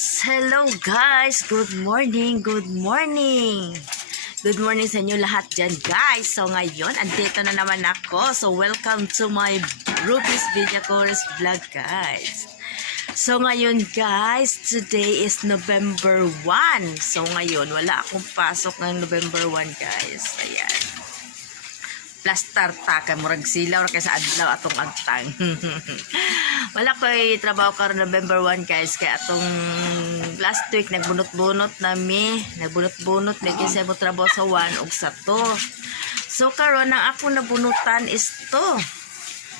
Hello guys, good morning, good morning. Good morning sa inyo lahat dyan guys. So ngayon, andito na naman ako. So welcome to my Ruby's Villacores vlog guys. So ngayon guys, today is November 1. So ngayon, wala akong pasok ng November 1 guys. Ayan. Plastar ta kay murag silaw kay sa adlaw atong agtang. Wala ko trabaho karon November 1 guys kay atong last week nagbunot-bunot nami, nagbunot-bunot na kasi mo trabaho sa 1 ug sa 2. So karon ang ako nabunutan is 2.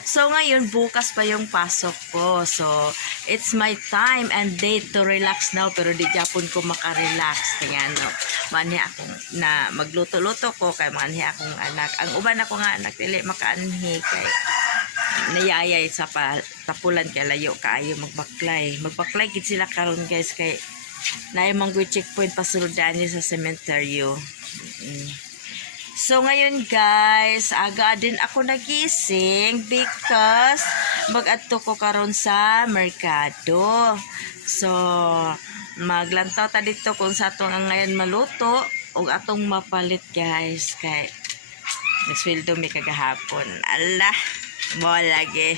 So ngayon bukas pa yung pasok ko. So it's my time and day to relax now pero di gyapon ko makarelax kaya no. Manhi akong na magluto-luto ko kay manhi akong anak. Ang uban ako nga anak dili makaanhi kay nayayay sa tapulan kay layo kaayo magbaklay. Magbaklay gid sila karon guys kay naay manggoy checkpoint pasurudan sa cementerio. So ngayon guys, aga din ako nagising because mag-adto ko karon sa merkado. So maglantaw ta dito kung sa atong ngayon maluto ug atong mapalit guys kay nagsweldo mi kagahapon. Allah, mo lagi.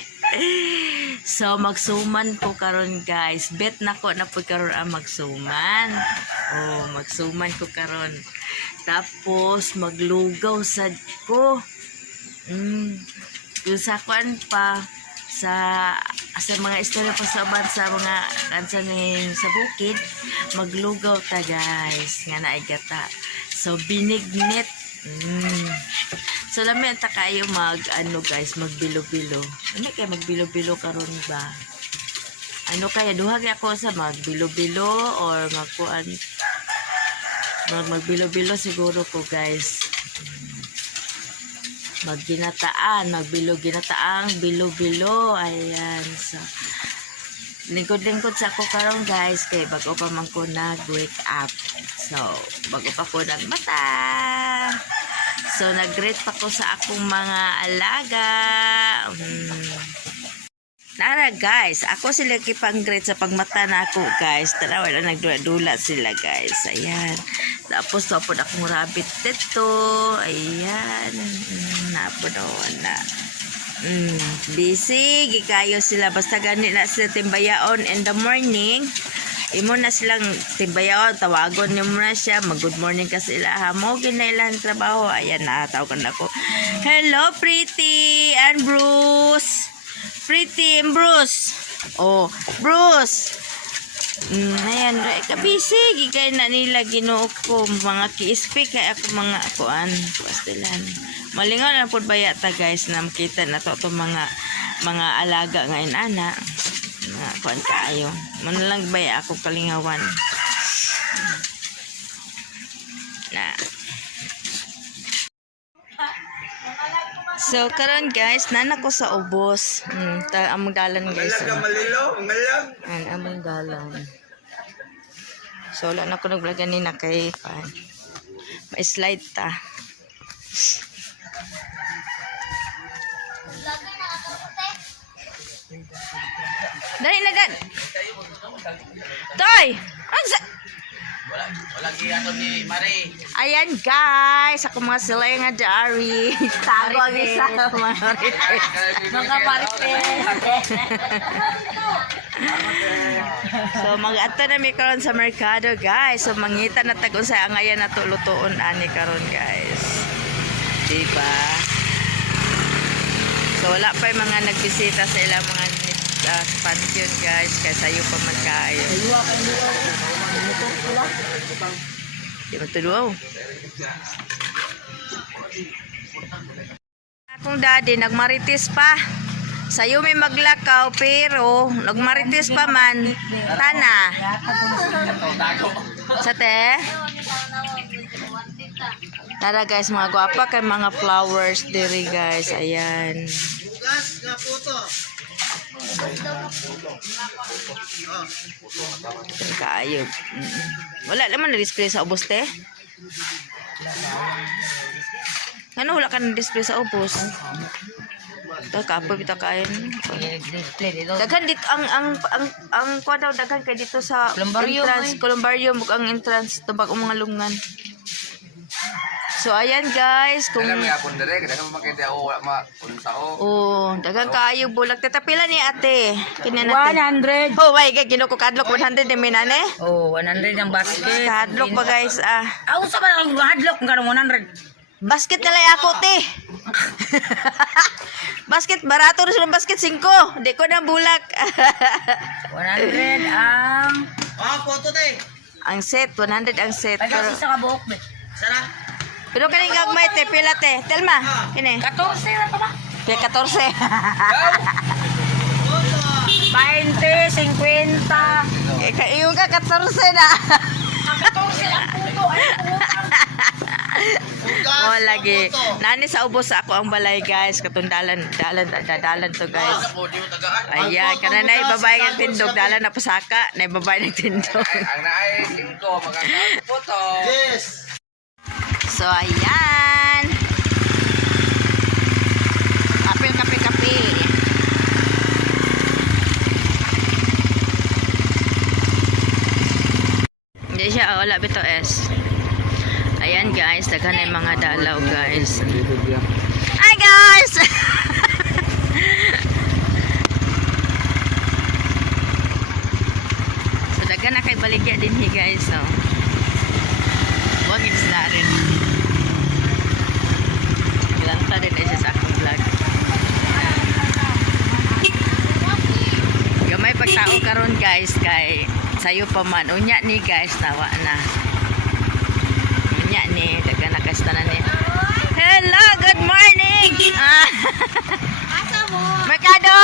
So magsuman ko karon guys. Bet nako na pud karon ang magsuman. Oh, magsuman ko karon. Tapos maglugaw sad ko. Yung sa kwan pa sa mga istorya pa sa mga kansa ni sa bukid, maglugaw ta guys nga naay gata. So binignit. So lamin ta kayo guys, magbilo-bilo. Ano kay magbilo-bilo karon ba? Ano kaya duha gyud ako sa magbilo-bilo or magkuan magbilo-bilo siguro ko guys. Magginataan, magbilo-ginataang bilo-bilo. Ayan. So lingkod-lingkod sa ako karon guys kay bago pa man ko nag-wake up. So bago pa ko nagmata. So nag-greet pa ko sa akong mga alaga. Nara guys, ako sila kipang-greet sa pagmata na ako guys. Tara, wala nagdula sila guys. Ayan. Tapos tapos akong rabbit dito. Ayan. Napunoan na. Busy. Gikayo sila. Basta ganit na sila timbayaon in the morning. Imo na silang timbayaon. Tawagon niyo muna siya. Mag-good morning ka sila. Hamogin na ilang trabaho. Ayan na. Tawagan ako. Hello, Pretty and Bruce. Pretty and Bruce. Oh, Bruce. Ayan, kabisi gikay na nila Ginoo ko mga kiispi kay ako mga kuan pastilan. Malingon na pud baya ta guys na makita na to mga alaga nga inana. Nga kuan kaayo. Man lang baya ako kalingawan. Na. So karon guys, nana ko sa ubos. Among dalan guys. Among dalan. So wala na ko nag-vlog kanina kay may slide ta. Dali na gan. Toy! Wala giyato ni Mari. Ayan guys, ako mga sila nga Dari. Tago ang isa. Mga Marites. So mag-ato na mi karon sa merkado guys. So mangita na tagon sa angayan na to lutoon ani karon guys. Diba? So wala pa yung mga nagbisita sa ilang mga expansion guys kaya sayo pa man kayo. Di ba tuluaw? Akong daddy nagmarites pa. Sayo may maglakaw pero nagmarites pa man. Tana. Sa te? Tara guys, mga gwapa kay mga flowers diri guys. Ayan. Bukas nga puto. Kaayog. Wala naman na-display sa ubos te. Ano wala ka na-display sa ubos? Kapoy bitaw kain. Display dito. Daghan dito ang kuha daw daghan kay dito sa Columbarium, entrance, Columbarium ang entrance tubag ang mga lungan. So ayan guys, kung Alam niya pun dire, kada mo makita o wala mapunta ko. oh, daghan kaayo bulag tatapila ni ate. Kini natin. 100. Oh, wait, kay kinuko kadlok 100 ni minane. Oh, 100 ang basket. Kadlok ba guys? Sa ba ang hadlock ng 100? Basket na lang ako, te. Basket, barato rin silang basket 5. Di ko na bulak. 100 ang... Photo te. Ang set, 100 ang set. Pagkasi sa kabuok. Sana. Pero kaning gagmay, te, pila, te. Telma, kini. 14 na pa ba? Kaya 14. 20, 50. Yung ka 14 na. 14 ang puto. Oh, lagi. Nani sa ubos ako ang balay, guys. Katundalan, dalan to, guys. Ayan, kana na ibabay ng tindog. Dalan na pasaka, na ibabay ng tindog. Ang naay 5 magkakaroon photo. Yes. So, ayan. Kape. Hindi siya, wala bito S. Ayan guys, daghan na yung mga dalaw guys. Hi guys! So, daghan na kay baligya din guys. So, huwag isla rin. Lanta din siya sa akong vlog. Gamay pagtao karon guys kay sayo pa man unya ni guys nawa na. Unya ni daga na kastanan ni. Hello, good morning. Asa mo? Merkado.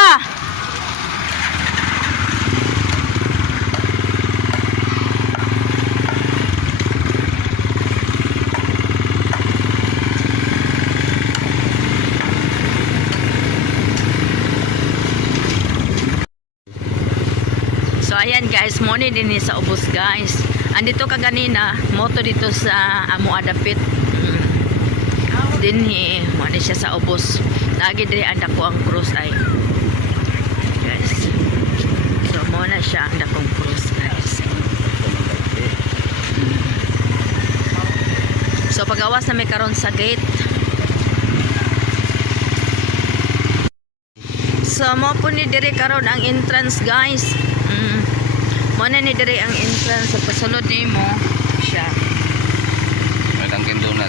So ayan guys, money din ni sa ubos guys. Andito ka ganina, moto dito sa amo adapit. Dinhi, money siya sa ubos. Lagi diri anda ko ang cross ay. Guys. So mo na siya ang dakong cross guys. So pagawas na may karon sa gate. So mo po ni diri karon ang entrance guys. Muna ni diri ang entrance sa pasulod nimo siya. May Dunkin Donut.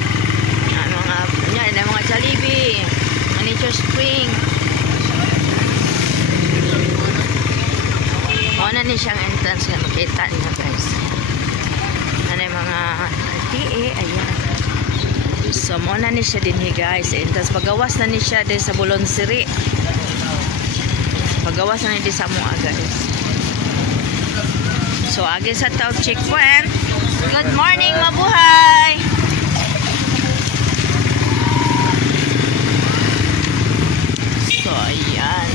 Mga Jollibee, Nature Spring. Muna ni siyang entrance nga makita niyo guys. Ano yung mga RTA, ayan. So muna ni siya din guys. Entrance pagawas na ni siya din sa Bulonsiri. Pagawas na ni di sa mga guys. So, agi sa tao checkpoint. Good morning, mabuhay! So, ayan.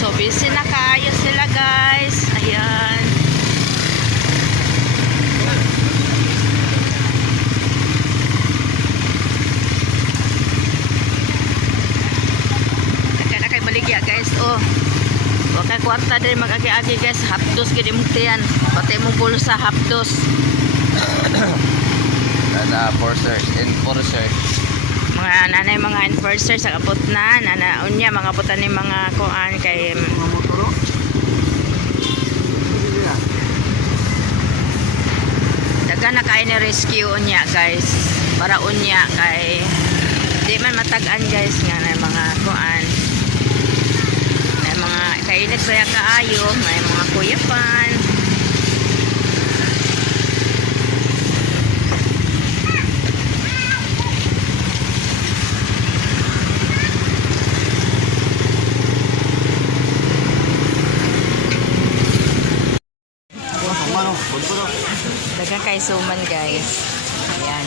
So, busy na kayo sila, guys. Ayan. Baligya guys, oh wakay kwarta din mag-agi-agi guys, hapdos gini mo tiyan, pati mo bulsa hapdos. Nana enforcer. Mga nanay mga enforcer sa kapot na, nana unya mga putan ni mga kuan kay daga na kay ni rescue unya guys, para unya kay di man matagan guys nga na mga kuan. Kainit kaya kaayo, may mga kuyapan. Dagang kay suman guys. Ayan.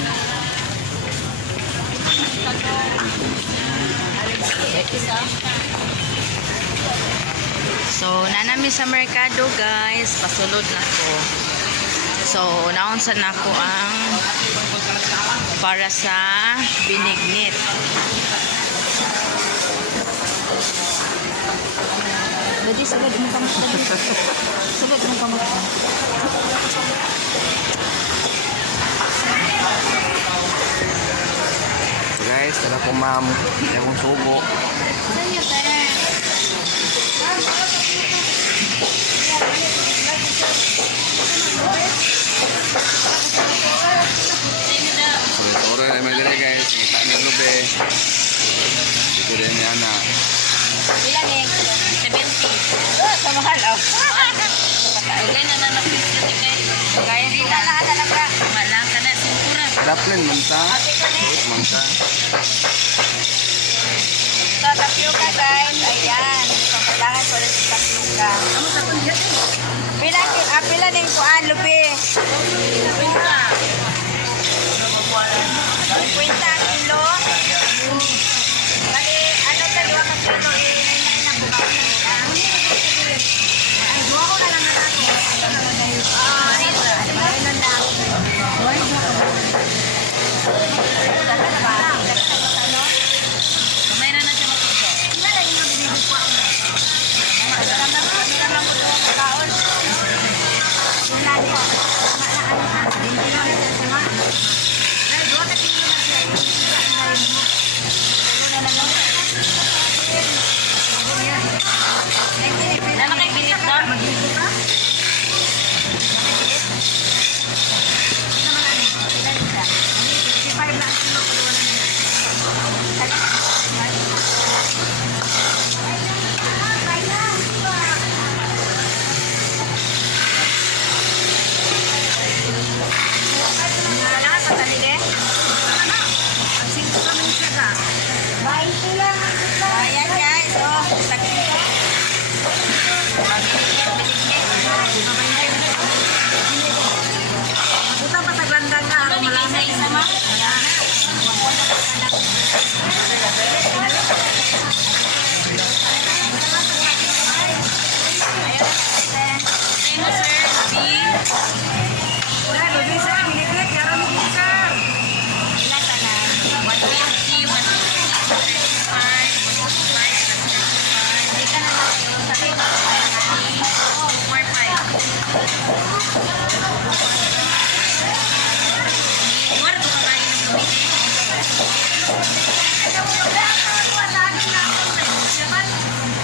So, nanami sa merkado guys, pasulod na ko. So, naunsan na ko ang para sa binignit. Lagi sagad mo kamot. Sagad mo kamot. Guys, tara po ma'am. Kaya kong subo. Sore-sore na may dire guys. Kita niyo lube. Ito din ni Ana. Ilan eh? 70. Sa mahal oh. Kaya na nanapis yun eh. Kaya din na lahat talaga. Malang ka na sintura. Daplin, manta. Manta. So, tapioca guys. Ayan. So, kailangan ko rin sa tapioca. Pila ng kuan, lupi. 50 kilo. Bali, ano ta, 2 ka kilo eh. Ay, duwa ko na lang na natin. Ayun na. Mayroon na siya matuto. Wala yung nabibig ko ako. Wala lang ko doon sa kaon. Wala niya. Hindi na rin siya. Ay, duwa ka kilo na siya. Lalo kayo bilit doon? Mag-ibig ka? Ayan guys, oh, sakit. Ito pataglandan na ako malamig. Isa ma?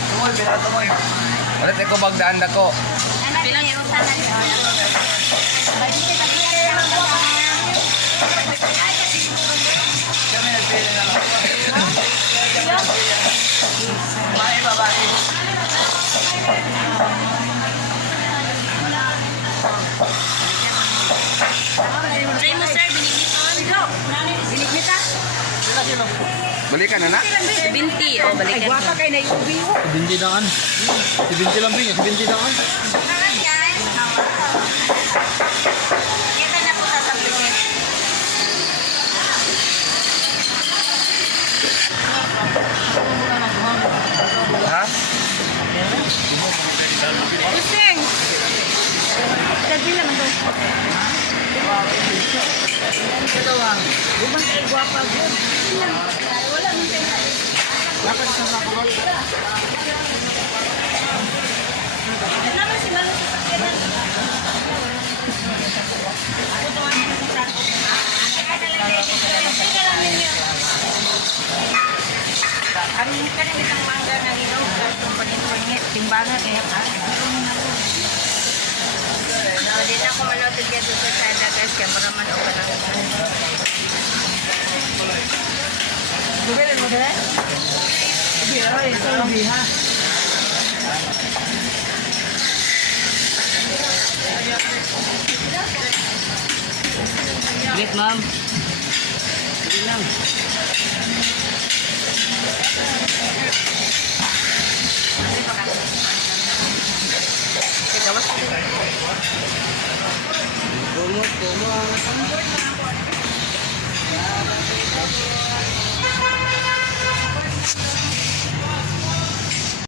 Tumoy, pinato mo eh. Ulit ko magdaan na ko. Bilang yung sana niyo. Kami nagpili na lang. Babae, babae. Try mo sir, binigniton. Binignita? Balikan na na? 70 o balikan. Ay, guwapa kayo na yung ubi mo. 70 daan. 70 lang pinya, 70 daan. Hangat guys. Kita na po sa tablet. Ha? Kusing! Sabi naman doon. Bumang kayo guwapa doon. Wala mong tayo. Dapat sa makulot. Naman sila sa sakyanan. Ang kanil isang mangga na ilaw kung panituangit, timbangan kaya ka. So, din ako manotod dito sa sada guys, kaya maraman o ka lang. Gubilin mo dala? Hindi, ha? Wait, ma'am. Sige lang.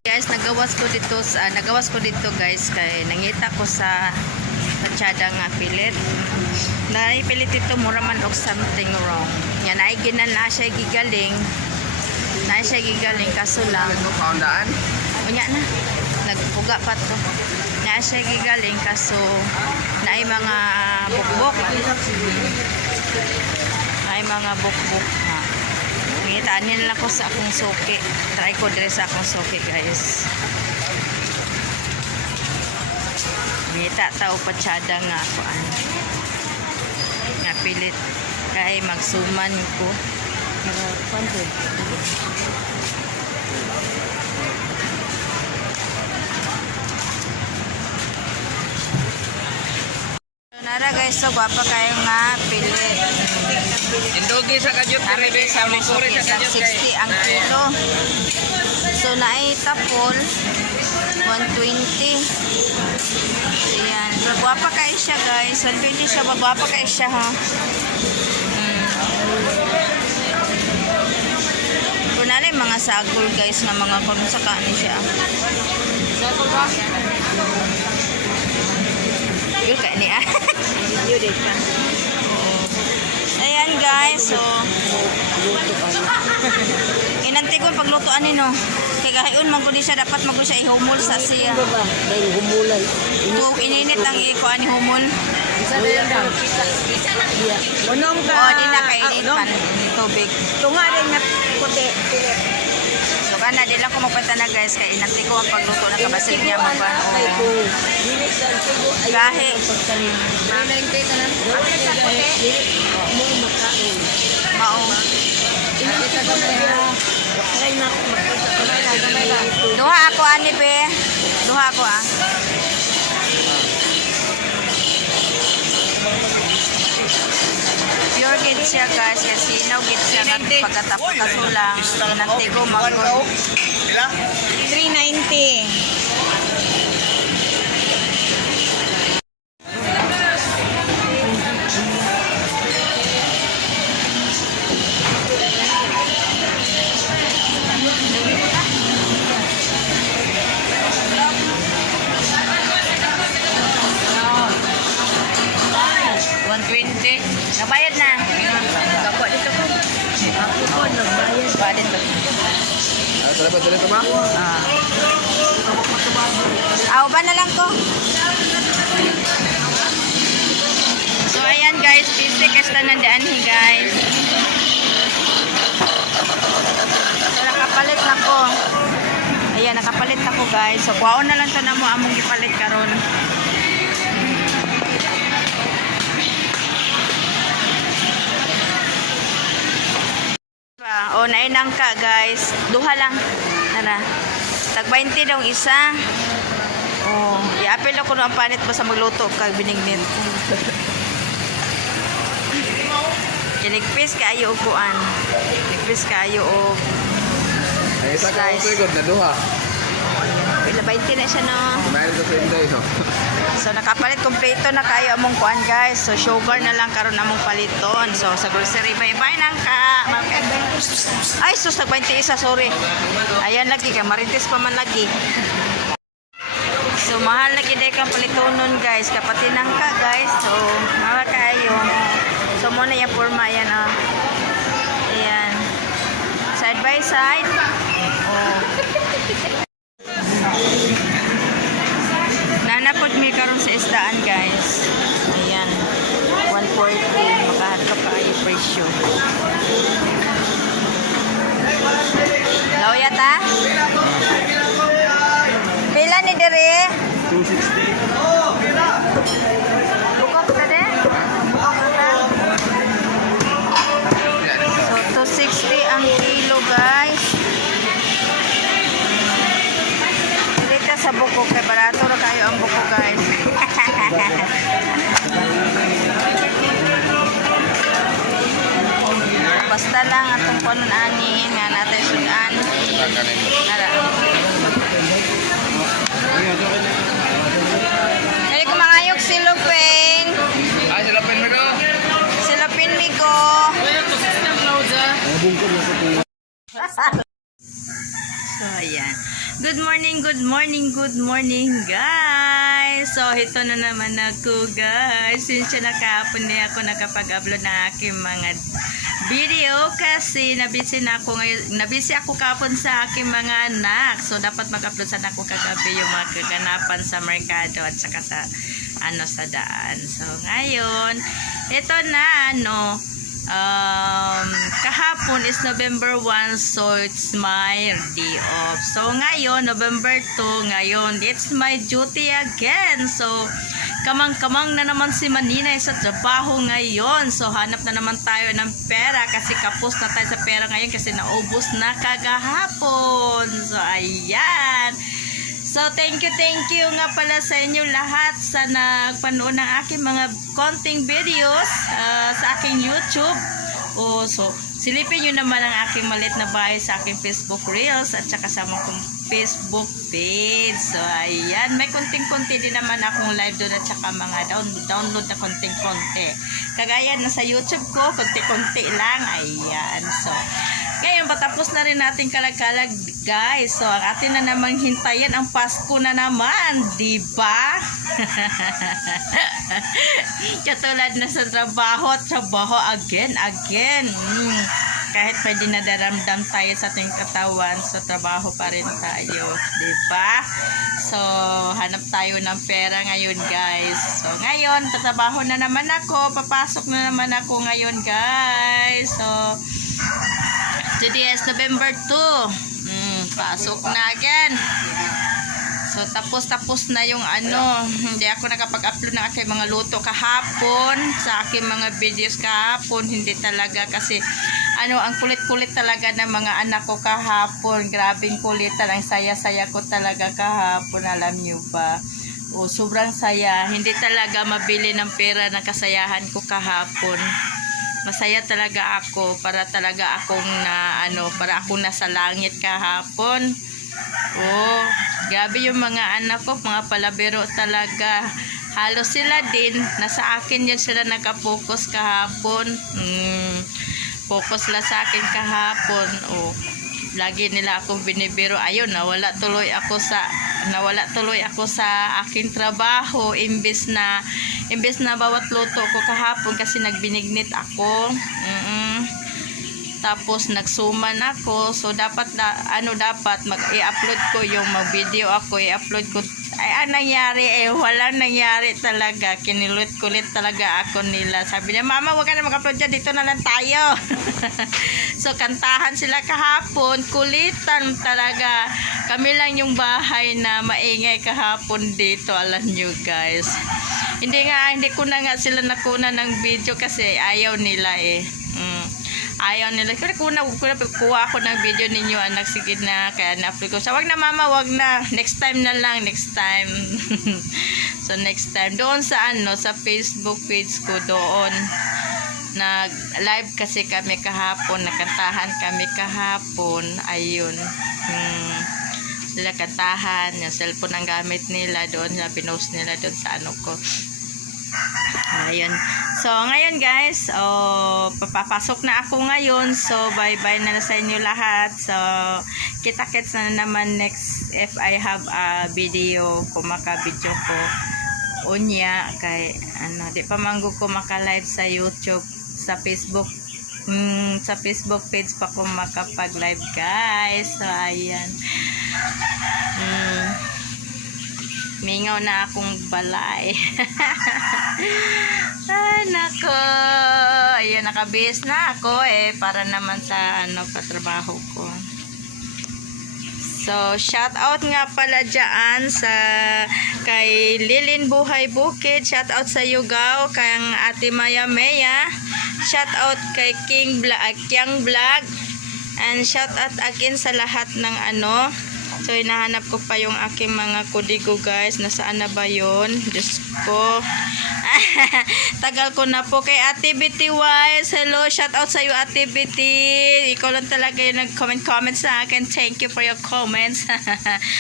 Guys, nagawas ko dito guys kay nangita ko sa Patsada nga pilit. Dahil pilit ito, mura man og something wrong. Yan, ay ginan na siya gigaling. Na siya gigaling, kaso lang. Paundaan? Unya na. Nagpuga pa to. Na siya gigaling, kaso na ay mga bukbok. Ay mga bukbok. Ha. Ngitaan lang ko sa akong suki. Try ko dire sa akong suki, guys. Ngita tao patsada nga ako nga pilit kay magsuman ko. Nara guys, so gwapa kayo nga pilit. Indugi sa kadyot. Kami guys sa mga suki sa 60 ang kilo. So naay tapol 120. Ayan. Magwapa kayo siya guys. 120 siya. Magwapa kayo siya ha. Kunwari mga sagol guys na mga kung sa kanin siya. Sagol ba? Yun ka niya. Ayan guys. So inantigon paglutoan ni no. Kaya gahiun man gud siya dapat magud siya ihumol sa siya. Dahil humulan. Kung ininit ang ikuan ni humol. Unom ka. O di na kainit pan tubig. Tunga rin nga puti. So kana di lang ko magpanta na guys kay inanti ko ang pagluto na kabasil niya magpan. Gahi. Mao. Duha ako ani be. Duha ako ah. Pure gid siya guys kasi sinaw gid siya nga pagkatapos kasulang inanti ko magod. 390. Nabayad na. Kako dito ko. Ako ko nagbayad. Bayad ba? Salamat dito ba? Ba na lang ko. So ayan guys, busy kasta nandaan guys. So nakapalit na ko. Ayan, nakapalit na ko guys. So kuwaon na lang to na mo among gipalit karon. O nainang ka guys. Duha lang. Tara. Tag 20 daw isa. Oh, i-apel ako no ang panit ba sa magluto kag binignit. Kinigpis kayo og kuan. Kinigpis kayo og Ay, isa ka slice. ako sigod na duha. Pila 20 na siya no. Kumain sa same day, no? So nakapalit kompleto na kayo among kuan guys. So sugar na lang karon among paliton. So sa grocery bye-bye nang ka. Ay sus tag 20 isa sorry. Ayan lagi ka marites pa man lagi. So mahal lagi dai kang palitonon guys. Kapatinang ka guys. So mahal kayo. So muna yung forma yan oh. Ayan. Side by side. Oh. Nanapod may karon sa isdaan guys. Ayan. 140. Makahatap ka ay presyo. Law yata? Pila ni dire? 260. Bukok na din? Bukok na ta? So 260 ang kilo guys. Dito sa bukok kay barato ra kayo ang bukok guys. Basta lang atong kunon ani nga natin sudan. Ara. Kaya kumangayok si Lupin. Ay, silapin mo ko. Si Lupin Migo. So, ayan. Good morning, good morning, good morning, guys. guys. So, ito na naman ako guys. Since na kahapon di ako nakapag-upload ng aking mga video kasi nabisi ako kahapon sa aking mga anak. So, dapat mag-upload sana ako kagabi yung mga kaganapan sa merkado at saka sa sa daan. So, ngayon, ito na kahapon is November 1, so it's my day off. So ngayon, November 2, ngayon, it's my duty again. So, kamang-kamang na naman si Maninay sa trabaho ngayon. So, hanap na naman tayo ng pera kasi kapos na tayo sa pera ngayon kasi naubos na kagahapon. So, ayan. So, thank you nga pala sa inyo lahat sa nagpanood ng aking mga konting videos sa aking YouTube. So, silipin nyo naman ang aking maliit na bahay sa aking Facebook Reels at saka sa mga Facebook page. So, ayan. May konting-konti din naman akong live doon at saka mga download na konting-konti. Kagaya na sa YouTube ko, konti-konti lang. Ayan. So, ngayon, patapos na rin natin kalag-kalag, guys. So, ang atin na namang hintayin ang Pasko na naman, diba? Katulad na sa trabaho again. Kahit pwede na daramdam tayo sa ating katawan, so trabaho pa rin tayo, diba? So, hanap tayo ng pera ngayon, guys. So, ngayon, tatrabaho na naman ako, papasok na naman ako ngayon, guys. So, today is November 2. Pasok na again. So, tapos na yung hindi ako nakapag-upload ng aking mga luto kahapon. Sa aking mga videos kahapon, hindi talaga kasi, ang kulit-kulit talaga ng mga anak ko kahapon. Grabing kulitan. Ang saya-saya ko talaga kahapon, alam nyo ba? Sobrang saya. Hindi talaga mabili ng pera ng kasayahan ko kahapon. Masaya talaga ako para talaga akong para akong nasa langit kahapon. Grabe yung mga anak ko, mga palabiro talaga. Halos sila din, nasa akin yun sila nakapokus kahapon. Focus la sa akin kahapon. Lagi nila akong binibiro. Ayun, nawala tuloy ako sa aking trabaho imbes na bawat luto ko kahapon kasi nagbinignit ako. Tapos nagsuman ako. So dapat i-upload ko yung mag-video ako, i-upload ko. Ay, nangyari walang nangyari talaga. Kinilit-kulit talaga ako nila. Sabi niya, "Mama, wag ka na mag-upload dyan, dito na lang tayo." So kantahan sila kahapon, kulitan talaga. Kami lang yung bahay na maingay kahapon dito, alam nyo, guys. Hindi ko na nga sila nakuna ng video kasi ayaw nila Ayaw nila. Kuha ako ng video ninyo, anak. Sige na. Kaya na-upload ko. So, wag na mama, wag na. Next time na lang. Next time. So, next time. Doon sa sa Facebook page ko doon. Nag-live kasi kami kahapon. Nakantahan kami kahapon. Ayun. Nila kantahan. Yung cellphone ang gamit nila doon. Pinost nila doon sa ko. Ayun. So, ngayon guys, papapasok na ako ngayon. So, bye-bye na sa inyo lahat. So, kita-kits na naman next if I have a video kung maka-video ko. Unya, kay, di pa manggo ko maka-live sa YouTube, sa Facebook page pa ko makapag-live, guys. So, ayan. Mingaw na akong balay. Ay, nako. Ayan, nakabihis na ako para naman sa patrabaho ko. So, shout out nga pala dyan kay Lilin Buhay Bukid. Shout out sa Yugaw, kay Ate Maya Maya. Shout out kay Kyang Vlog. And shout out again sa lahat ng So, hinahanap ko pa yung aking mga kudigo, guys. Nasaan na ba yun? Diyos ko. Tagal ko na po. Kay Ate Betty Wise. Hello, shout out sa iyo, Ate Betty. Ikaw lang talaga yung nag-comment sa akin. Thank you for your comments.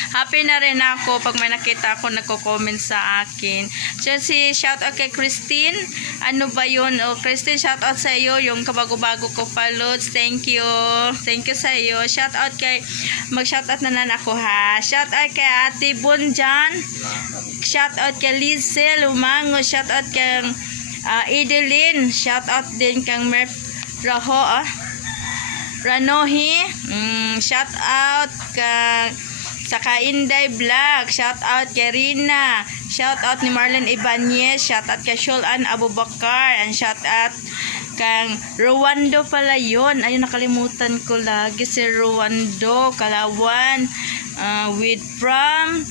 Happy na rin ako pag may nakita ako nagko-comment sa akin. So, shout out kay Christine. Ano ba yun? Christine, shout out sa iyo. Yung kabago-bago ko pa, Lods. Thank you. Thank you sa iyo. Shout out kay... Mag-shout out na ako, ha. Shout out kay Ate Bunjan. shout out kay Lizel Umango, shout out kay Edeline, shout out din kang Merf Raho, Ranohi, shout out kay saka Inday Vlog, shout out kay Rina, shout out ni Marlon Ibanez, shout out kay Sholan Abubakar, and shout out kang Rwando pala yun. Ayun, nakalimutan ko lagi si Rwando Kalawan, with from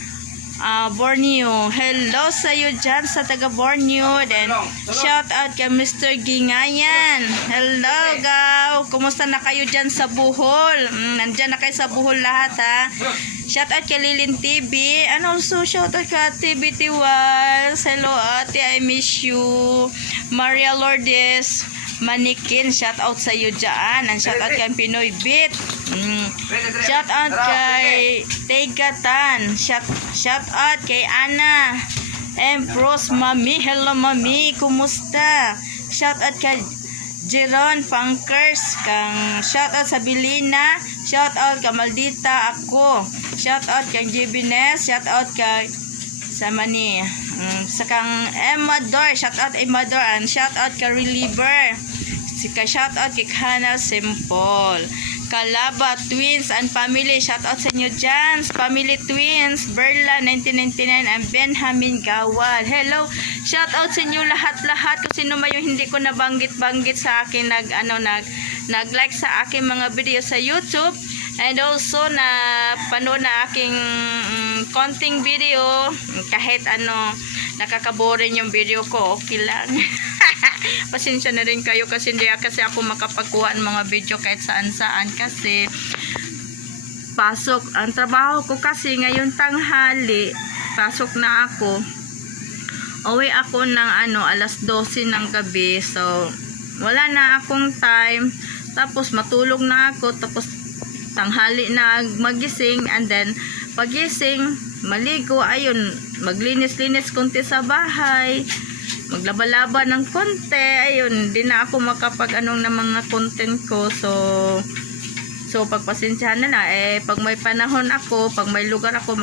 Borneo. Hello sa iyo dyan sa taga Borneo. Then shout out kay Mr. Gingayan. Hello gaw, kumusta na kayo dyan sa Bohol? Nandyan na kayo sa Bohol lahat ha. Shout out kay Lilin TV, and also shout out kay TV Tiwas. Hello ate, I miss you. Maria Lourdes Manikin, shout out sa iyo dyan. And shout out kay Pinoy Beat. Shout out kay Tegatan. Shout out kay Ana Empros Mami. Hello Mami, kumusta? Shout out kay Jeron Pankers. Kang shout out sa Bilina. Shout out kay Maldita Ako. Shout out kay Jibines. Shout out kay Samani. Sa kang Emador. Shout out Emador. And shout out kay Reliever. Shout out kay Hana Simple. Kalaba Twins and Family, shout out sa inyo dyan. Family Twins, Berla 1999 and Benjamin Gawal. Hello, shout out sa inyo lahat-lahat. Kung sino man yung hindi ko nabanggit-banggit sa akin, nag-like sa aking mga video sa YouTube. And also na panood na aking konting video, kahit ano nakakaboring yung video ko, okay lang. Pasensya na rin kayo kasi hindi kasi ako makapagkuha ng mga video kahit saan-saan kasi pasok ang trabaho ko kasi ngayon tanghali, pasok na ako, uwi ako ng alas 12 ng gabi, so wala na akong time, tapos matulog na ako, tapos tanghali na magising, and then pagising maligo, ayun, maglinis-linis konti sa bahay, maglaba-laba ng konti, ayun, di na ako makapag ng mga content ko, so pagpasensyahan na pag may panahon ako, pag may lugar ako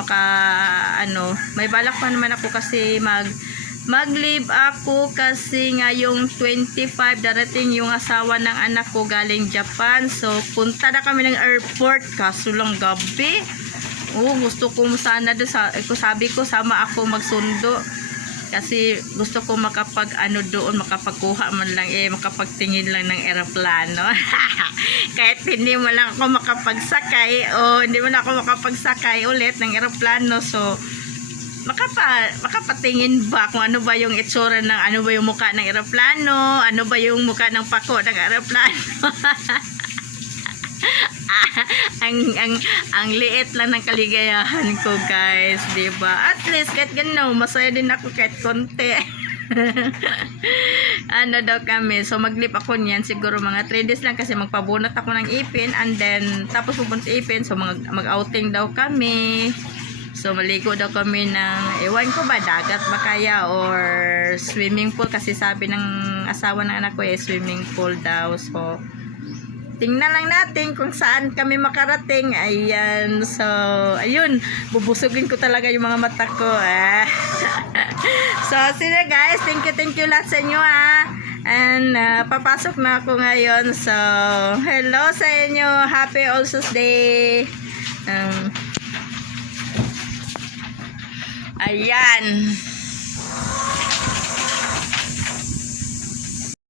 may balak pa naman ako kasi mag-leave ako kasi ngayong 25 darating yung asawa ng anak ko galing Japan, so punta na kami ng airport, kaso lang gabi. Gusto ko sana doon sabi ko sama ako magsundo kasi gusto ko doon makapagkuha man lang makapagtingin lang ng eroplano. Kahit hindi mo lang ako makapagsakay hindi mo na ako makapagsakay ulit ng eroplano, so makapatingin ba kung ano ba yung itsura ng ano ba yung mukha ng eroplano, ano ba yung mukha ng pako ng eroplano. ang liit lang ng kaligayahan ko, guys, diba? At least kahit gano'n, masaya din ako kahit konti. Daw kami, so maglip ako niyan siguro mga 3 days lang kasi magpabunot ako ng ipin, and then tapos pupunta ipin, so mag-outing daw kami, so maligo daw kami ng ewan ko ba, dagat ba kaya or swimming pool, kasi sabi ng asawa ng anak ko swimming pool daw, so tingnan lang natin kung saan kami makarating. Ayan. So, ayun. Bubusugin ko talaga yung mga mata ko. So, sige guys. Thank you lahat sa inyo And, papasok na ako ngayon. So, hello sa inyo. Happy All Souls Day. Ayan.